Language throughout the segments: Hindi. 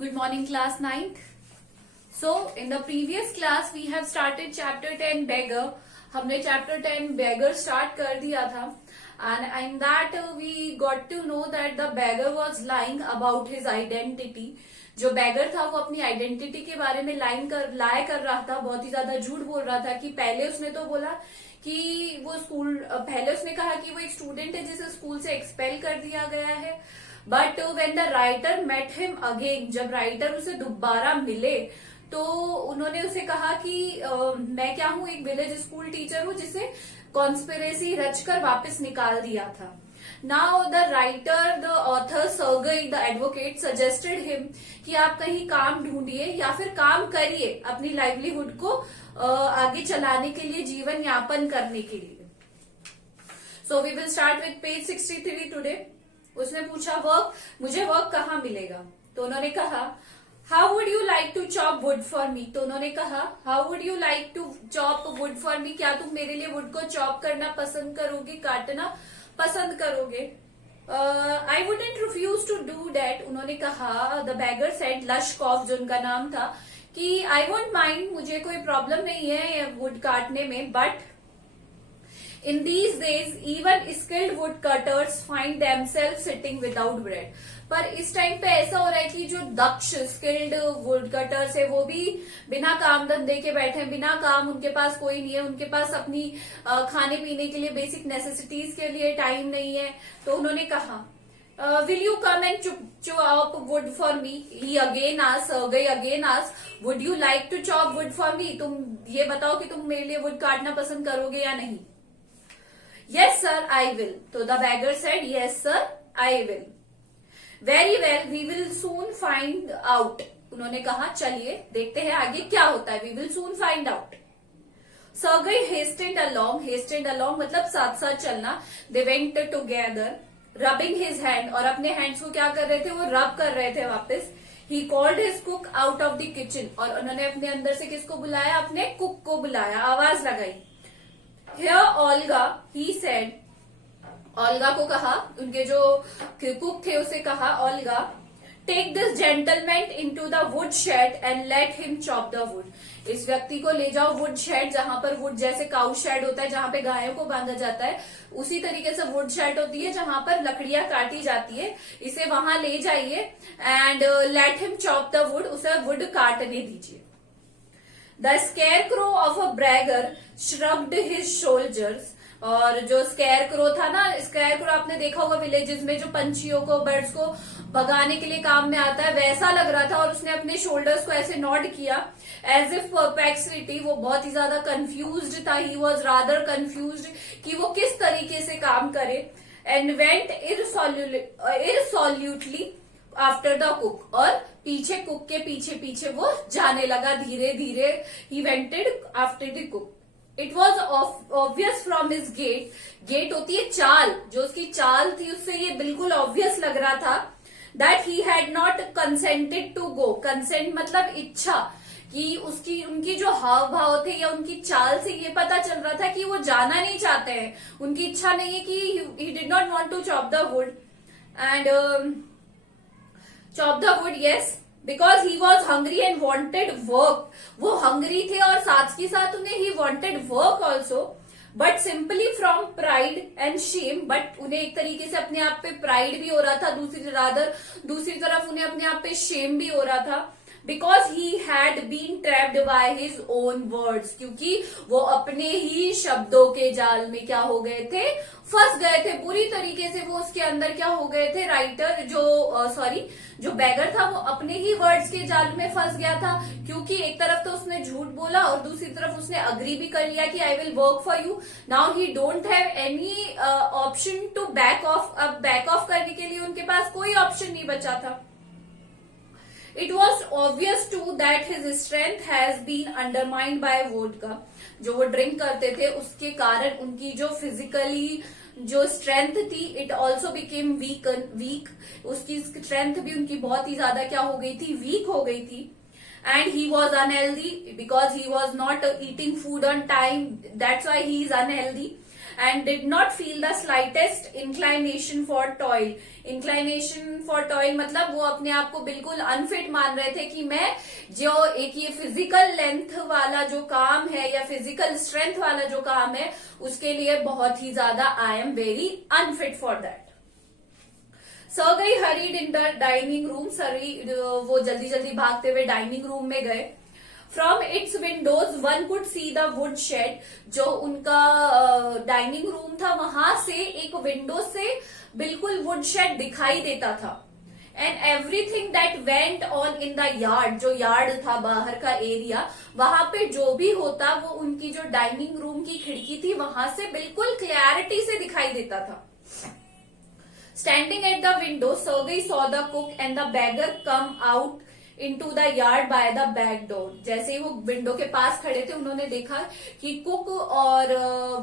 Good morning, class 9th. So, in the previous class, we have started chapter 10 beggar. हमने chapter 10 beggar start कर दिया था. And in that, we got to know that the beggar was lying about his identity. जो beggar था वो अपनी identity के बारे में lie कर रहा था, बहुत ही ज्यादा झूठ बोल रहा था कि पहले उसने तो बोला कि वो पहले उसने कहा कि वो एक स्टूडेंट है जिसे स्कूल से एक्सपेल कर दिया गया है. But when the writer met him again, जब राइटर उसे दोबारा मिले तो उन्होंने उसे कहा कि मैं क्या हूं, एक विलेज स्कूल टीचर हूं जिसे कॉन्स्पिरेसी रचकर वापस निकाल दिया था. Now the writer, the author Sergei the advocate suggested him कि आप कहीं काम ढूंढिए या फिर काम करिए अपनी लाइवलीहुड को आगे चलाने के लिए, जीवन यापन करने के लिए. So we will start with page 63 today. उसने पूछा मुझे वर्क कहाँ मिलेगा. तो उन्होंने कहा how would you like to chop wood for me. तो उन्होंने कहा how would you like to chop wood for me, क्या तुम मेरे लिए वुड को चॉप करना पसंद करोगे, काटना पसंद करोगे. I wouldn't refuse to do that. उन्होंने कहा, द बेगर सेड, लशकॉफ जो उनका नाम था, कि आई वोंट माइंड, मुझे कोई प्रॉब्लम नहीं है वुड काटने में, but in these days even skilled wood cutters find themselves sitting without bread. पर इस टाइम पे ऐसा हो रहा है कि जो दक्ष स्किल्ड वुड कटर्स है वो भी बिना काम धंधे के बैठे हैं, बिना काम, उनके पास कोई नहीं है, उनके पास अपनी खाने पीने के लिए बेसिक नेसेसिटीज के लिए टाइम नहीं है. तो उन्होंने कहा will you come and chop wood for me. He again asked, Sergey again asked, would you like to chop wood for me. तुम ये बताओ कि तुम मेरे लिए वुड काटना पसंद करोगे या नहीं. Yes sir, I will. So the beggar said, yes sir, I will. Very well, we will soon find out. उन्होंने कहा चलिए देखते हैं आगे क्या होता है. We will soon find out. Sergey hastened along मतलब साथ साथ चलना. They went together, rubbing his hand, और अपने hands को क्या कर रहे थे, वो rub कर रहे थे वापस. He called his cook out of the kitchen, और उन्होंने अपने अंदर से किसको बुलाया, अपने कुक को बुलाया, आवाज लगाई. Here Olga, he said, Olga को कहा, उनके जो कुक थे उसे कहा, Olga, take this gentleman into the wood shed and let him chop the wood. इस व्यक्ति को ले जाओ वुड शेड, जहां पर वुड जैसे काउ शेड होता है जहां पे गायों को बांधा जाता है, उसी तरीके से वुड शेड होती है जहां पर लकड़ियां काटी जाती है. इसे वहां ले जाइए and let him chop the would, उसे वुड काटने दीजिए. The scarecrow of a beggar shrugged his shoulders. और जो स्केयरक्रो था ना, स्केयरक्रो आपने देखा होगा विलेजेस में, जो पंछियों को, बर्ड्स को भगाने के लिए काम में आता है, वैसा लग रहा था. और उसने अपने शोल्डर्स को ऐसे नॉड किया एज इफ परप्लेक्सिटी, वो बहुत ही ज्यादा कंफ्यूज्ड था. ही वॉज रादर कंफ्यूज्ड कि वो किस तरीके से काम करे. And went irresolutely after the cook, और पीछे कुक के पीछे पीछे वो जाने लगा धीरे धीरे. He wanted after the cook. It was obvious from his gait. Gait होती है चाल, जो उसकी चाल थी उससे ये बिल्कुल ऑब्वियस लग रहा था that he had not consented to go. Consent मतलब इच्छा, कि उनकी जो हाव भाव थे या उनकी चाल से ये पता चल रहा था कि वो जाना नहीं चाहते हैं. उनकी इच्छा नहीं है कि he did not want to chop the wood and chop the wood, yes, because he was hungry and wanted work. वो hungry थे और साथ के साथ उन्हें he wanted work also, but simply from pride and shame. but उन्हें एक तरीके से अपने आप पे pride भी हो रहा था, दूसरी तरफ उन्हें अपने आप पे shame भी हो रहा था. Because he had been trapped by his own words, क्योंकि वो अपने ही शब्दों के जाल में क्या हो गए थे, फंस गए थे पूरी तरीके से. वो उसके अंदर क्या हो गए थे, राइटर जो बैगर था वो अपने ही वर्ड्स के जाल में फंस गया था. क्योंकि एक तरफ तो उसने झूठ बोला और दूसरी तरफ उसने अग्री भी कर लिया कि I will work for you. Now he don't have any option to back off. अब बैक ऑफ करने के लिए उनके पास कोई ऑप्शन नहीं बचा था. It was obvious too that his strength has been undermined by vodka. जो वो ड्रिंक करते थे उसके कारण उनकी जो फिजिकली जो स्ट्रेंथ थी, इट ऑल्सो बिकेम वीक. उसकी स्ट्रेंथ भी उनकी बहुत ही ज्यादा क्या हो गई थी, वीक हो गई थी. And he was unhealthy because he was not eating food on time, that's why he is unhealthy. and did not feel the slightest inclination for toil. Inclination for toil मतलब वो अपने आप को बिल्कुल अनफिट मान रहे थे कि मैं जो एक ये फिजिकल लेंथ वाला जो काम है या फिजिकल स्ट्रेंथ वाला जो काम है उसके लिए बहुत ही ज्यादा I am very unfit for that. Sergei hurried in the dining room. वो जल्दी जल्दी भागते हुए डाइनिंग रूम में गए. From its windows one could see the wood shed. जो उनका डाइनिंग रूम था वहां से एक विंडो से बिल्कुल वुड शेड दिखाई देता था. And everything that went on in the yard. जो यार्ड था बाहर का एरिया वहां पे जो भी होता वो उनकी जो डाइनिंग रूम की खिड़की थी वहां से बिल्कुल क्लैरिटी से दिखाई देता था. Standing at the window, Sergei saw the cook and the beggar come out into the yard by the back door. जैसे ही वो विंडो के पास खड़े थे उन्होंने देखा कि कुक और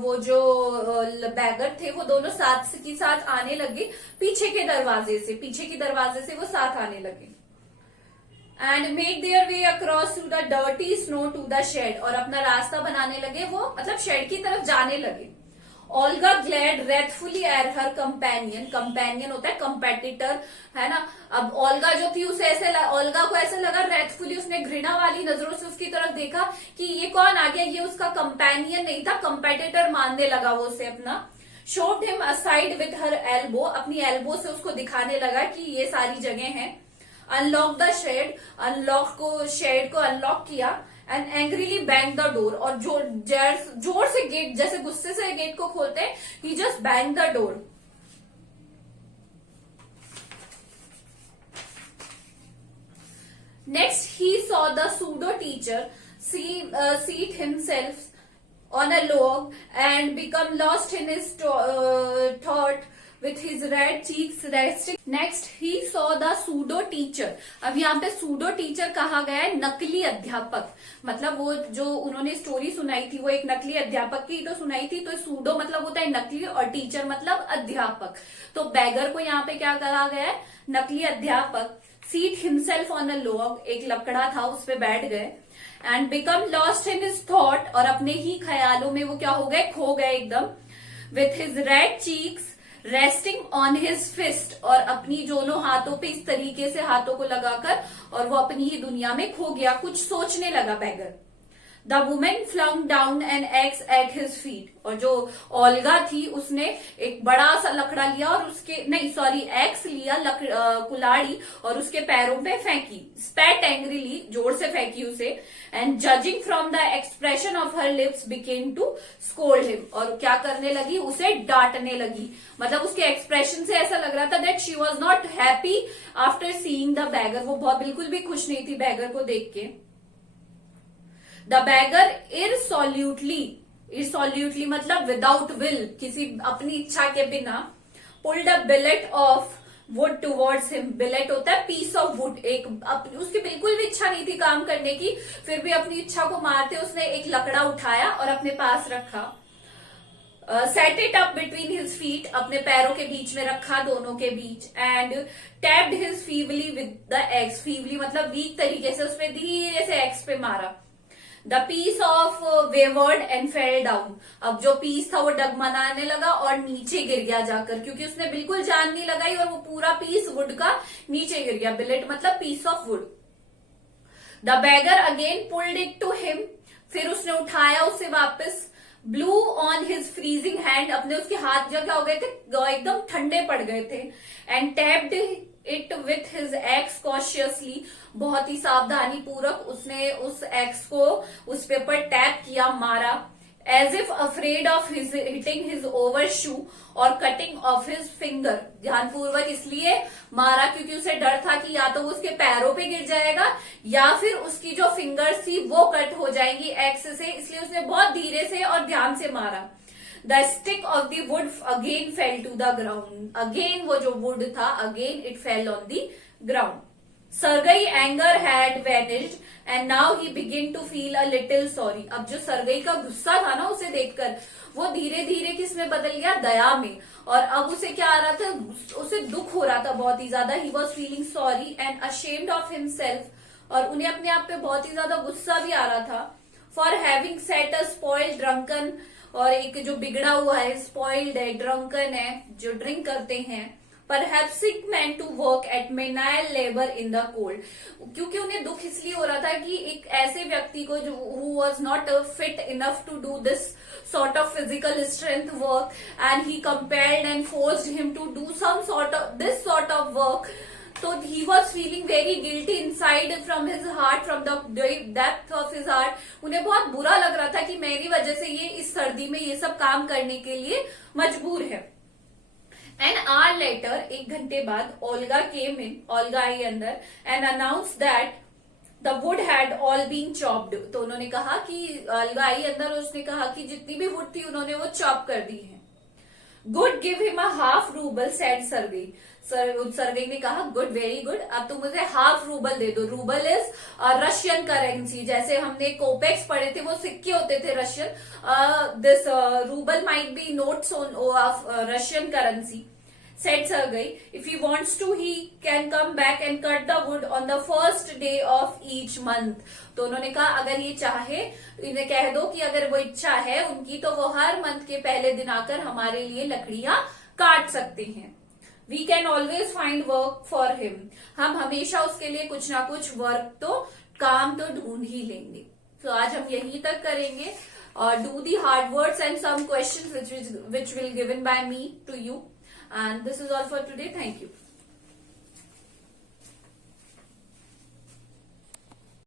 वो जो बैगर थे वो दोनों साथ की साथ आने लगे पीछे के दरवाजे से वो साथ आने लगे. And make their way across to the dirty snow to the shed. और अपना रास्ता बनाने लगे, वो मतलब शेड की तरफ जाने लगे. Olga glared wrathfully at her companion. Companion होता है कंपेटिटर, है ना. अब ओल्गा जो थी उसे ओल्गा को ऐसे लगा wrathfully, उसने घृणा वाली नजरों से उसकी तरफ देखा कि ये कौन आ गया, ये उसका कंपेनियन नहीं था, कंपेटिटर मानने लगा वो उसे अपना. Shoved him aside with her elbow. अपनी एल्बो से उसको दिखाने लगा कि ये सारी जगह है. Unlock the shed. शेड को अनलॉक किया. And angrily bang the door. और जोर से गेट, जैसे गुस्से से गेट को खोलते हैं, he just bang the door. Next he saw the pseudo teacher seat himself on a log and become lost in his thought with his red cheeks resting. Next he saw the pseudo teacher. अब यहाँ पे pseudo teacher कहा गया है नकली अध्यापक. मतलब वो जो उन्होंने स्टोरी सुनाई थी वो एक नकली अध्यापक की तो सुनाई थी. तो pseudo मतलब होता है नकली और टीचर मतलब अध्यापक. तो बैगर को यहाँ पे क्या कहा गया है, नकली अध्यापक. Seat himself on a log. एक लकड़ा था उस पे बैठ गए. And become lost in his thought. और अपने ही ख्यालों में वो क्या हो गए, खो गए एकदम. With his red cheeks resting on his fist. और अपनी दोनों हाथों पे इस तरीके से हाथों को लगाकर और वो अपनी ही दुनिया में खो गया, कुछ सोचने लगा beggar. The woman flung down an axe at his feet. और जो ओल्गा थी उसने एक बड़ा सा लकड़ा लिया और एक्स लिया, कुल्हाड़ी, और उसके पैरों पे फेंकी. स्पैट एंग्रीली, जोर से फेंकी उसे. And judging from the expression of her lips began to scold him. और क्या करने लगी, उसे डांटने लगी. मतलब उसके एक्सप्रेशन से ऐसा लग रहा था that she was not happy after seeing the bagger. वो बहुत बिल्कुल भी खुश नहीं थी बैगर को देख के. द बैगर irresolutely मतलब विदाउट विल, किसी अपनी इच्छा के बिना, pulled a billet of wood towards him. Billet होता है पीस ऑफ वुड. उसकी बिल्कुल भी इच्छा नहीं थी काम करने की, फिर भी अपनी इच्छा को मारते उसने एक लकड़ा उठाया और अपने पास रखा. Set it up between his feet. अपने पैरों के बीच में रखा, दोनों के बीच. And tapped his feebly with the axe. Feebly मतलब वीक तरीके से उसपे धीरे से एक्स पे मारा. The piece of wayward and fell down. अब जो पीस था वो डगमगाने लगा और नीचे गिर गया जाकर, क्योंकि उसने बिल्कुल जान नहीं लगाई और वो पूरा पीस वुड का नीचे गिर गया. बिलेट मतलब piece of wood. The beggar again pulled it to him. फिर उसने उठाया उसे वापस. Blew on his freezing hand. अपने उसके हाथ जो क्या हो गए थे, एकदम ठंडे पड़ गए थे. And tapped it with his axe cautiously. बहुत ही सावधानी पूर्वक उसने उस एक्स को उस पेपर टैप किया, मारा. As if afraid of hitting his over shoe और कटिंग ऑफ हिज फिंगर. ध्यानपूर्वक इसलिए मारा क्योंकि उसे डर था कि या तो वो उसके पैरों पे गिर जाएगा या फिर उसकी जो फिंगर्स थी वो कट हो जाएंगी एक्स से, इसलिए उसने बहुत धीरे से और ध्यान से मारा. The stick of the wood again fell to the ground. Again वो जो वुड था, again it fell on the ground. Sergey anger had vanished and now he begin to feel a little sorry. अब जो सरगई का गुस्सा था ना उसे देखकर, वो धीरे धीरे किसमें बदल गया, दया में. और अब उसे क्या आ रहा था, उसे दुख हो रहा था बहुत ही ज्यादा. He was feeling sorry and ashamed of himself. और उन्हें अपने आप पे बहुत ही ज्यादा गुस्सा भी आ रहा था. For having set a spoiled drunken और एक जो बिगड़ा हुआ है, स्पॉइल्ड है, ड्रंकन है, जो ड्रिंक करते हैं, perhaps sick men to work at menial labor in the cold, क्योंकि उन्हें दुख इसलिए हो रहा था कि एक ऐसे व्यक्ति को जो who was not fit enough to do this sort of physical strength work, and he compelled and forced him to do some sort of this sort of work. So he was feeling very guilty inside from his heart, from the depth of his heart. उन्हें बहुत बुरा लग रहा था कि मेरी वजह से ये इस सर्दी में ये सब काम करने के लिए मजबूर है. An hour later, एक घंटे बाद, Olga came in, Olga आई अंदर, and announced that the wood had all been chopped. तो उन्होंने कहा कि Olga आई अंदर और उसने कहा कि जितनी भी वुड थी उन्होंने वो चॉप कर दी है. Good, give him a half ruble, said Sergey. Sergey ने कहा गुड, वेरी गुड, अब तुम मुझे हाफ रूबल दे दो. Rouble is Russian currency. जैसे हमने कोपेक्स पढ़े थे, वो सिक्के होते थे Russian. This rouble might be notes of Russian currency. Said Sergey, if he wants to, he can come back and cut the wood on the first day of each month. तो उन्होंने कहा अगर ये चाहे, इन्हें कह दो कि अगर वो इच्छा है उनकी, तो वो हर मंथ के पहले दिन आकर हमारे लिए लकड़ियां काट सकते हैं. We can always find work for him. हम हमेशा उसके लिए कुछ ना कुछ वर्क, तो काम तो ढूंढ ही लेंगे. तो आज हम यहीं तक करेंगे. Do the hard words and some questions which will given by me to you. And this is all for today. Thank you.